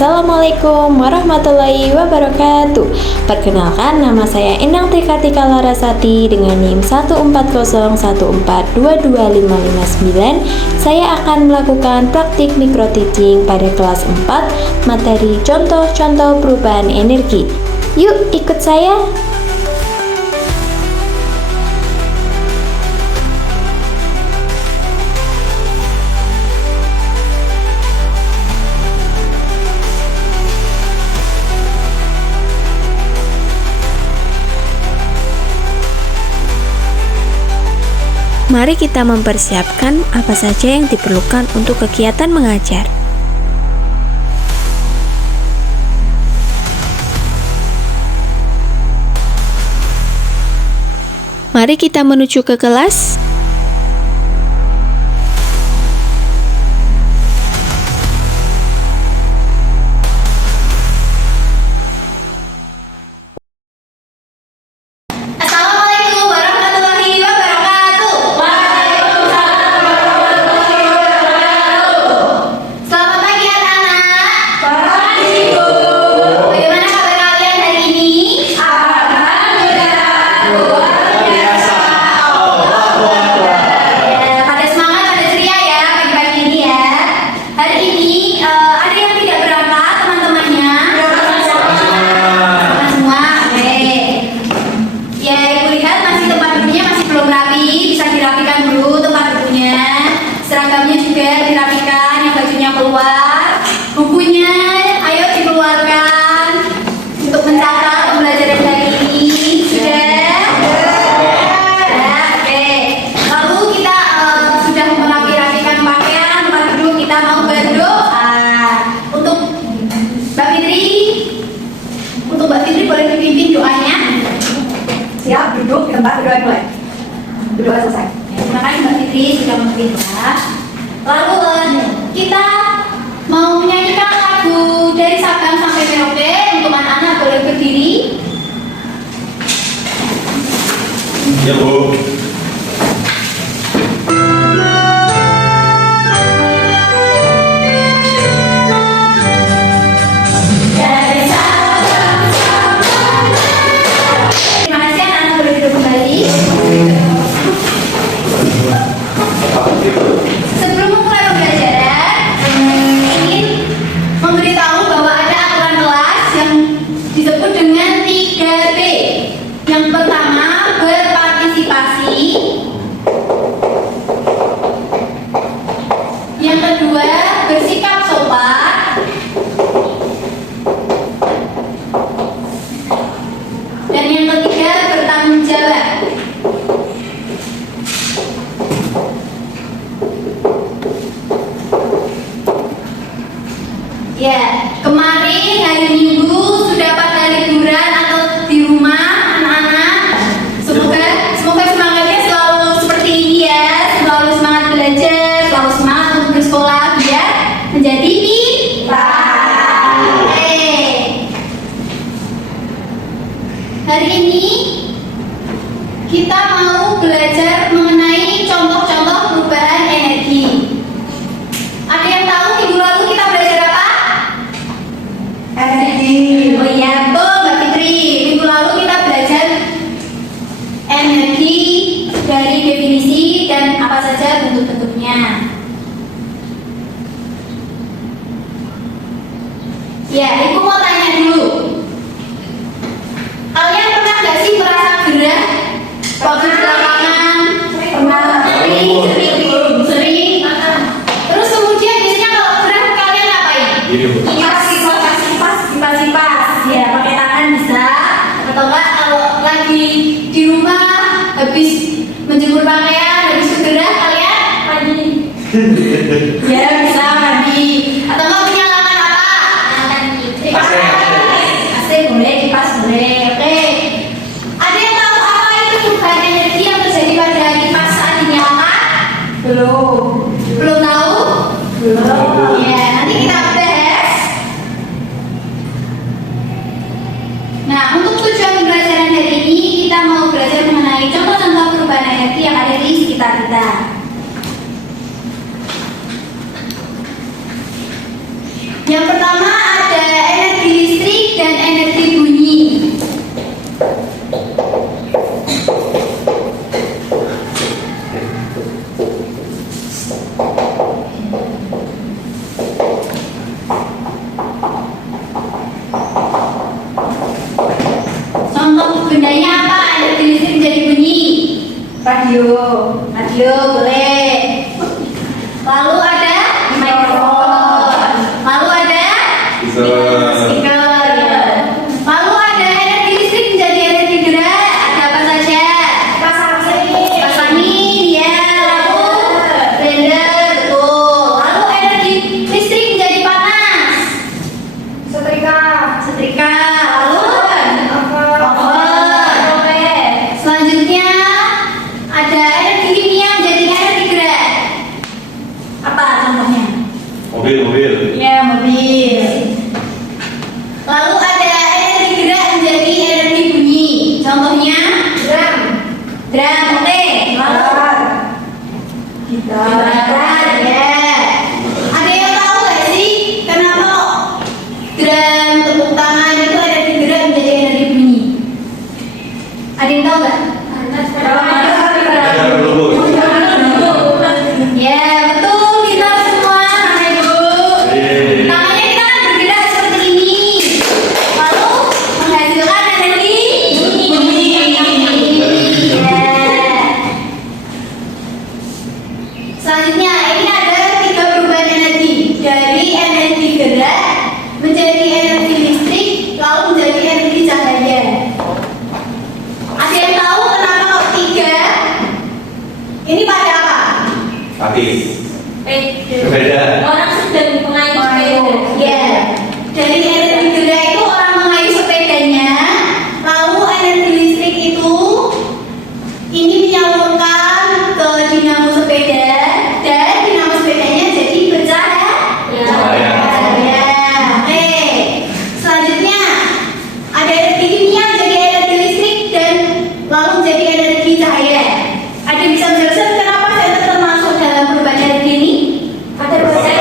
Assalamualaikum warahmatullahi wabarakatuh. Perkenalkan, nama saya Endang Trikatika Larasati dengan NIM 14014225559. Saya akan melakukan praktik micro teaching pada kelas 4 materi contoh-contoh perubahan energi. Yuk ikut saya. Mari kita mempersiapkan apa saja yang diperlukan untuk kegiatan mengajar. Mari kita menuju ke kelas. Bukunya, ayo dikeluarkan untuk mencatat pembelajaran hari ini. Sudah? Oke. Lalu kita sudah merapi-rapikan pakaian, tempat duduk, kita mau berdoa. Untuk Mbak Fitri boleh dipimpin doanya. Siap, duduk di tempat, berdoa mulai. Berdoa selesai. Terima kasih Mbak Fitri sudah memimpin doa. Lalu kita mau menyanyikan lagu dari Sabang sampai Merauke. Untuk anak-anak boleh berdiri. Ya Bu. Terima kasih anak-anak boleh duduk kembali. Sebelum memulai pembelajaran, ingin memberitahu bahwa ada aturan kelas yang disebut dengan 3B. Yang pertama, berpartisipasi. Yang kedua, bersikap sopan. Dan yang ketiga, bertanggung jawab. Ya, kemarin hari Minggu sudah pada liburan atau di rumah anak-anak. Semoga semangatnya selalu seperti ini ya, selalu semangat belajar, selalu semangat untuk bersekolah biar menjadi pintar. Hari ini kita mau belajar mengenai contoh-contoh perubahan energi. Ada yang tahu minggu lalu kita belajar apa? Energi. Oh iya, betul Mbak Fitri. Minggu lalu kita belajar energi dari definisi dan apa saja bentuk-bentuknya. Ya, Ibu mau tanya dulu. Kalian pernah nggak sih merasa gerah waktu di lapangan? Pernah. Sering. Terus kemudian biasanya kalau gerah kalian ngapain? Ini Bu. Sipas, ya pakai tangan bisa, atau enggak kalau lagi di rumah habis menjemur pakaian, habis gerah kalian mandi. Ya bisa mandi, atau enggak menyalakan apa? Kipas. AC boleh, kipas boleh. Oke. Ada yang tahu apa itu perubahan energi yang terjadi pada kipas saat dinyalakan? Belum tahu? Ya, nanti kita bahas. Nah, untuk tujuan pembelajaran hari ini kita mau belajar mengenai contoh-contoh perubahan energi yang ada di sekitar kita. Yang pertama ada Radio. Radio boleh. Lalu ada mikrofon. Lalu ada speaker. Ya. Lalu ada energi listrik menjadi energi gerak. Ada apa saja? Kipas angin, ya. Lalu blender, betul. Lalu energi listrik menjadi panas. Setrika. Lalu oven. Selanjutnya ada energi kimia menjadi energi gerak. Apa contohnya? Mobil. Ya, mobil. Lalu ada energi gerak menjadi energi bunyi. Contohnya drum. Oke. Lalu gitar. Ya. Ada yang tahu nggak sih kenapa drum, tepuk tangan itu energi gerak menjadi energi bunyi? Ada yang tahu nggak? Ada berlubur. Ya, betul, kita semua sama Ibu. Tangannya kita kan bergerak seperti ini. Lalu menghasilkan energi bunyi. Ya. Selanjutnya, ini ada 3 perubahan energi. Dari energi gerak menjadi energi listrik, lalu menjadi energi cahaya. Ada yang tahu kenapa kok 3? Ini pada apa? Aktif. Sepeda. Sepeda. Orang sedang mengayuh sepeda. Ya. Dari energi gerak itu orang mengayuh sepedanya, lalu energi listrik itu ini menyalurkan ke dinamo sepeda dan dinamo sepedanya jadi bercahaya. Bercahaya. Ya. Oke. Selanjutnya ada energi kimia jadi energi listrik dan lalu menjadi energi cahaya. Ada yang bisa menjelaskan kenapa saya termasuk dalam perubahan energi ini? Ada baterai.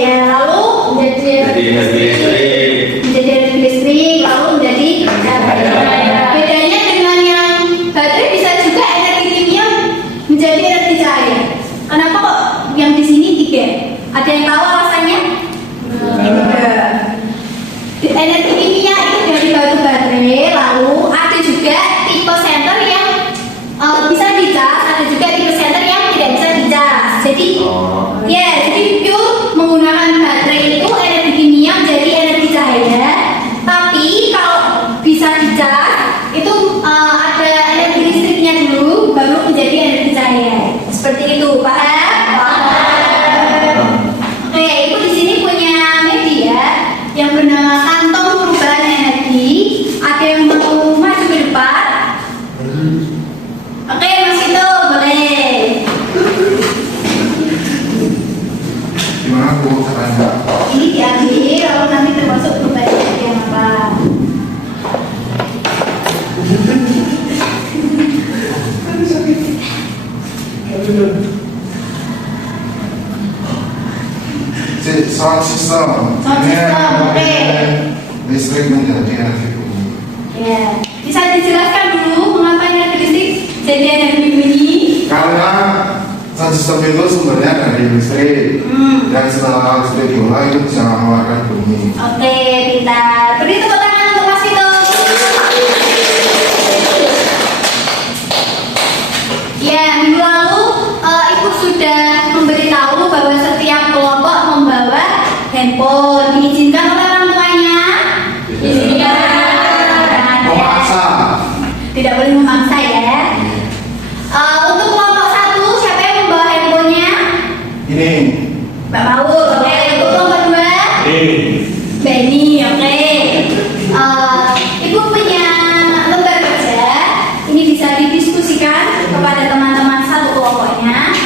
Ya, lalu Jadi energi listrik. menjadi energi listrik, lalu menjadi cahaya. Bedanya dengan yang baterai bisa juga energi kimia menjadi energi cahaya. Kenapa kok yang di sini 3? Ada yang tahu alasannya? Energi kimia itu dari batu baterai, lalu ada juga tipe senter yang bisa dicas, ada juga tipe senter yang tidak bisa dicas. Jadi, jadi pure menggunakan baterai itu energi kimia menjadi energi cahaya. Tapi kalau bisa dicas, itu ada energi listriknya dulu, baru menjadi energi cahaya. Seperti itu, paham? Oke, Ibu di sini punya media yang bernama kantong perubahan energi. Ada yang mau maju ke depan? Oke, Mas Ito, boleh. Gimana Bu caranya? Ini diambil, lalu nanti termasuk perubahan energi yang apa? Sound system. Sound Ini system, oke. listrik menjadi energi bunyi. Ya, bisa dijelaskan dulu mengapa energi listrik jadi energi bunyi? Karena sound system itu sumbernya dari listrik. Dan setelah listrik diolah itu bisa mengeluarkan bunyi. Oke, pintar. Beri tepuk tangan untuk Mas Vito. Ya, minggu lalu Ibu sudah memberitahu bahwa setiap kelompok membawa handphone. Diizinkan oleh orang tuanya? Diizinkan. Memaksa. Tidak boleh memaksa ya. Untuk kelompok 1, siapa yang membawa handphonenya? Ini Mbak Paul. Oke, untuk kelompok 2? Benny, oke. Ibu punya lembar kerja. Ini bisa didiskusikan kepada teman-teman satu kelompoknya.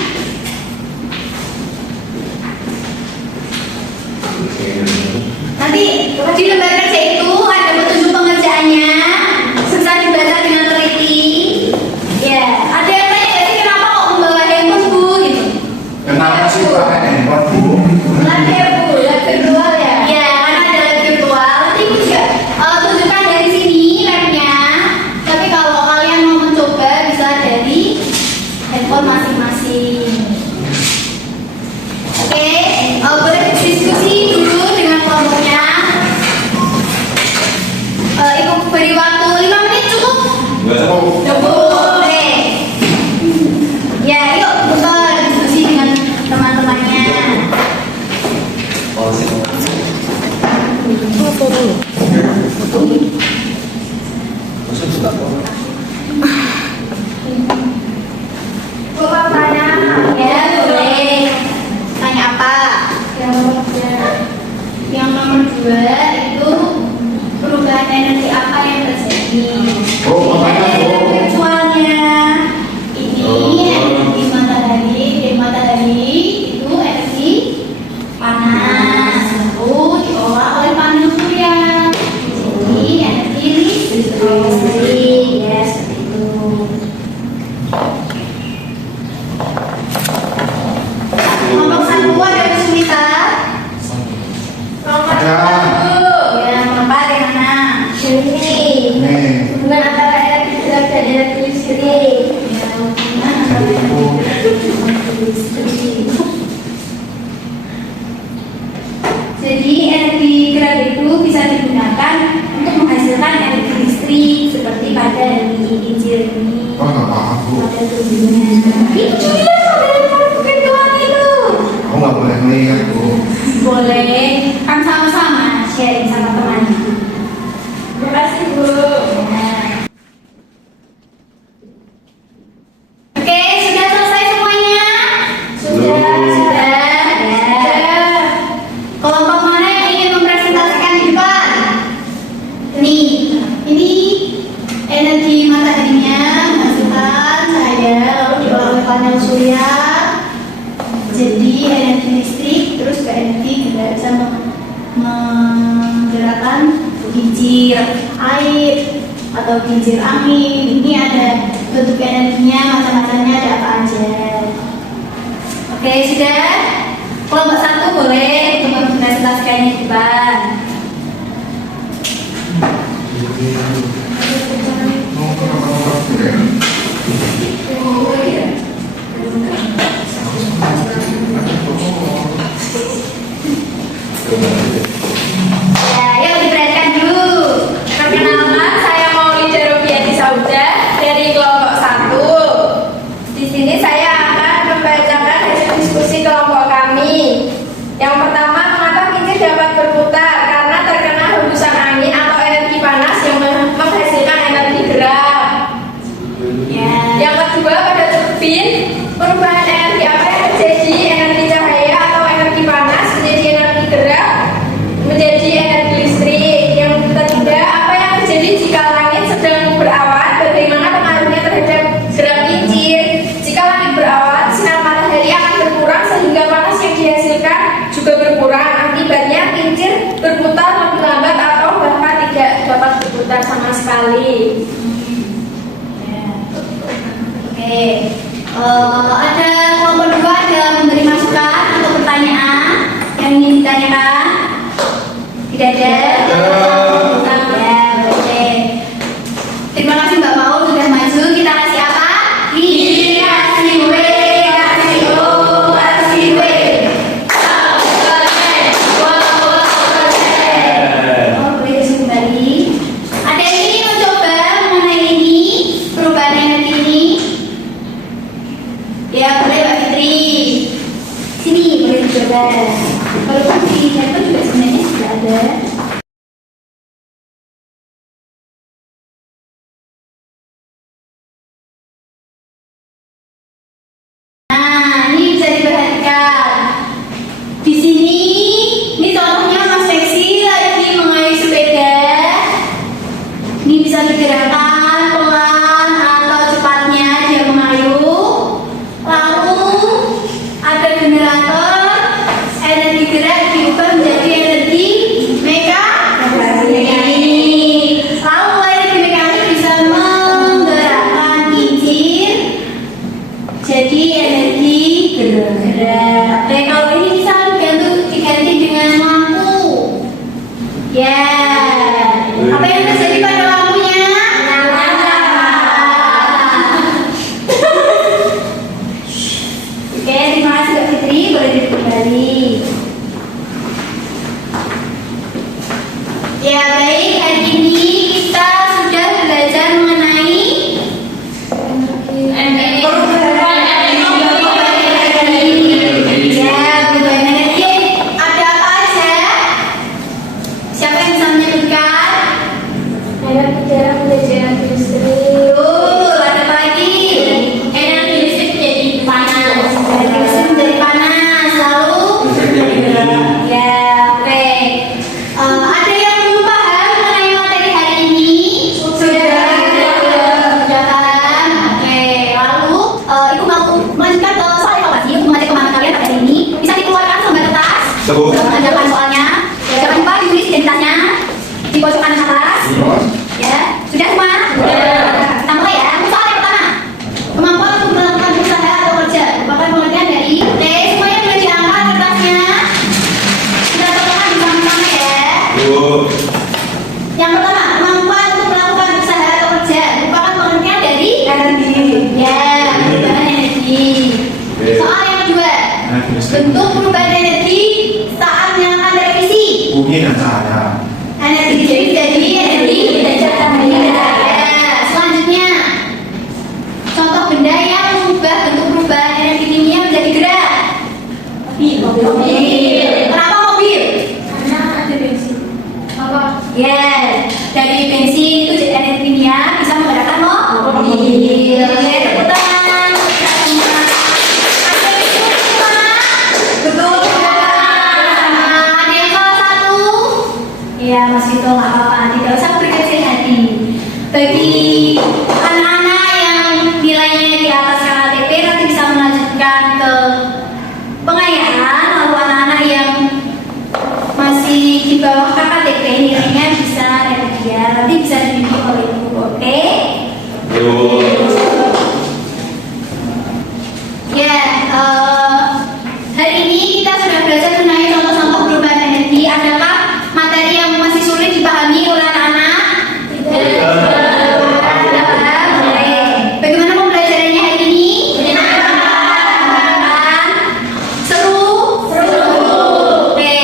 Nanti di lembar kerja itu ada petunjuk pengerjaannya. Bisa dibaca dengan teliti. Ya, ada yang tanya nggak sih kenapa kok membawa handphone Bu? Gitu. kenapa sih pakai handphone Bu? Lab ya Bu, lab virtual ya? Ya, karena ada lab virtual. Nanti Ibu juga tunjukkan dari sini labnya. Tapi kalau kalian mau mencoba bisa dari handphone masing-masing. Oke, boleh diskusi dulu dengan kelompoknya. Ibu beri waktu 5 menit cukup. Cukup. Oke. Ya, yuk kita diskusi dengan teman-temannya. Coba tanya. Ya, boleh. Tanya apa? Yang nomor 2 itu perubahan energi apa yang terjadi? Oh, makanya, Energi oh. virtualnya ini energi matahari itu energi panas, lalu diolah oleh panel surya. Jadi energi listrik, ya seperti itu. Kelompok 1 ada kesulitan. Kelompok Ada. 1 ya, kelompok yang mana? Ini Nih. hubungan antara energi gerak dan energi listrik. Ya, hubungan antara energi listrik. Jadi energi gerak itu bisa digunakan untuk menghasilkan energi listrik seperti pada energi kincir ini. Oh, nggak paham, Bu. Pada turbina. Itu juga ada virtual itu. Aku nggak boleh melihat, Bu. Boleh, kan sama-sama sharing sama temannya. Terima kasih, Bu. Nah. Oke, sudah selesai semuanya? Sudah. Ya. Kelompok mana yang ingin mempresentasikan di depan? Ini energi mataharinya menghasilkan cahaya lalu diolah oleh panel surya. Jadi energi listrik terus ke energi juga bisa menggerakkan kincir air atau kincir angin. Ini ada bentuk energinya, macam-macamnya ada apa aja. Oke, sudah. Kelompok 1 boleh untuk mempresentasikannya di depan. Ya, yuk diperhatikan dulu. Perkenalkan, saya Maulida Robiati Sauda dari kelompok 1. Di sini saya akan membacakan hasil diskusi kelompok kami. Yang pertama, mengapa kincir dapat berputar? Karena terkena hembusan angin atau energi panas yang menghasilkan energi gerak. Ya. Yang kedua, pada turbin, perubahan energi apa yang terjadi? Energi cahaya atau energi panas menjadi energi gerak, menjadi energi listrik. Yang ketiga, apa yang terjadi jika langit sedang berawan? Bagaimana pengaruhnya terhadap gerak kincir? Jika langit berawan, sinar matahari akan berkurang sehingga panas yang dihasilkan juga berkurang. Akibatnya kincir berputar lebih lambat atau bahkan tidak dapat berputar sama sekali. Oke. Ada kelompok 2 ada memberi masukan atau pertanyaan yang ingin ditanyakan? Tidak ada? Ya, oke. Terima kasih Mbak Paul sudah maju. Kita kasih apa? Kasih W, kasih O, kasih W. Oh, boleh disebut kembali. Ada yang ingin mencoba mengenai ini, perubahan energi ini? Ya, boleh Mbak Fitri. Sini boleh dicoba. Kalau di handphone juga sebenarnya sudah ada. Nah, ini bisa diperhatikan. Di sini, ini contohnya Mas Lexi lagi mengayuh sepeda. Ini bisa digerakkan pelan atau cepatnya dia mengayuh. Lalu ada generator, energi gerak diubah menjadi energi mekanik. Lalu energi mekanik bisa menggerakkan kincir jadi energi gerak. Oke, kalau ini bisa diganti dengan lampu. Ya. Apa yang terjadi pada lampunya? Nyala. Oke, terima kasih Mbak Fitri. Boleh duduk kembali. Ya, baik. Hari ini kita sudah belajar mengenai udara menjadi energi listrik. Tuh, ada apa lagi? Energi listrik jadi panas. Energi listrik menjadi panas. Lalu, ya, oke. Ada yang belum paham mengenai materi hari ini? Sudah kan? Oke. Lalu, ibu mau melanjutkan ke soal evaluasi. Ibu mengajak kemana kalian hari ini? Bisa dikeluarkan lembar kertas. Sebut. Mengerjakan soalnya. Jangan lupa ditulis identitasnya di pojokan atas. Ya, sudah semua? Kita mulai ya. Soal yang pertama. Kemampuan untuk melakukan usaha atau kerja merupakan pengertian dari. Oke, semuanya sudah diangkat kertasnya. Kita contohkan bersama-sama ya. Yang pertama, kemampuan untuk melakukan usaha atau kerja merupakan pengertian dari Energi. ya, perubahan energi. Soal yang kedua, bentuk perubahan energi saat menyalakan televisi. Bumi dan cahaya. Energi listrik jadi energi dan cahaya. Ya, selanjutnya, contoh benda yang mengubah bentuk perubahan energi kimia menjadi gerak. Mobil. Kenapa mobil? Karena ada bensin. Apa? Ya, dari bensin itu jadi energi kimia bisa menggerakkan mobil. Oke, tepuk tangan. Kita semua. Ada yang setuju semua? Betul. Ada yang salah satu? Ya, Mas Vito nggak apa-apa. Tidak usah berkecil hati. Bagi anak-anak yang nilainya di atas KKTP nanti bisa melanjutkan ke pengayaan. Lalu anak-anak yang masih di bawah KKTP nilainya bisa remedial. Nanti bisa dibimbing oleh ibu. Oke? Ya, hari ini kita sudah belajar mengenai contoh-contoh perubahan energi. Adakah materi yang masih sulit dipahami oleh anak-anak? Sudah paham? Baik. Bagaimana pembelajarannya hari ini? Menyenangkan? Seru? Oke.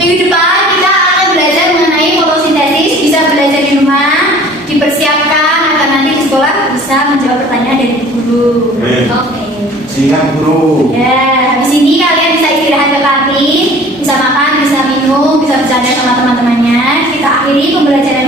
Minggu depan kita akan belajar mengenai fotosintesis. Bisa belajar di rumah, dipersiapkan agar nanti di sekolah bisa menjawab pertanyaan dari guru. Oke. Siap guru. Ya, habis ini kalian bisa istirahat ke kantin, bisa makan, bisa minum, bisa bercanda sama teman-temannya. Kita akhiri pembelajaran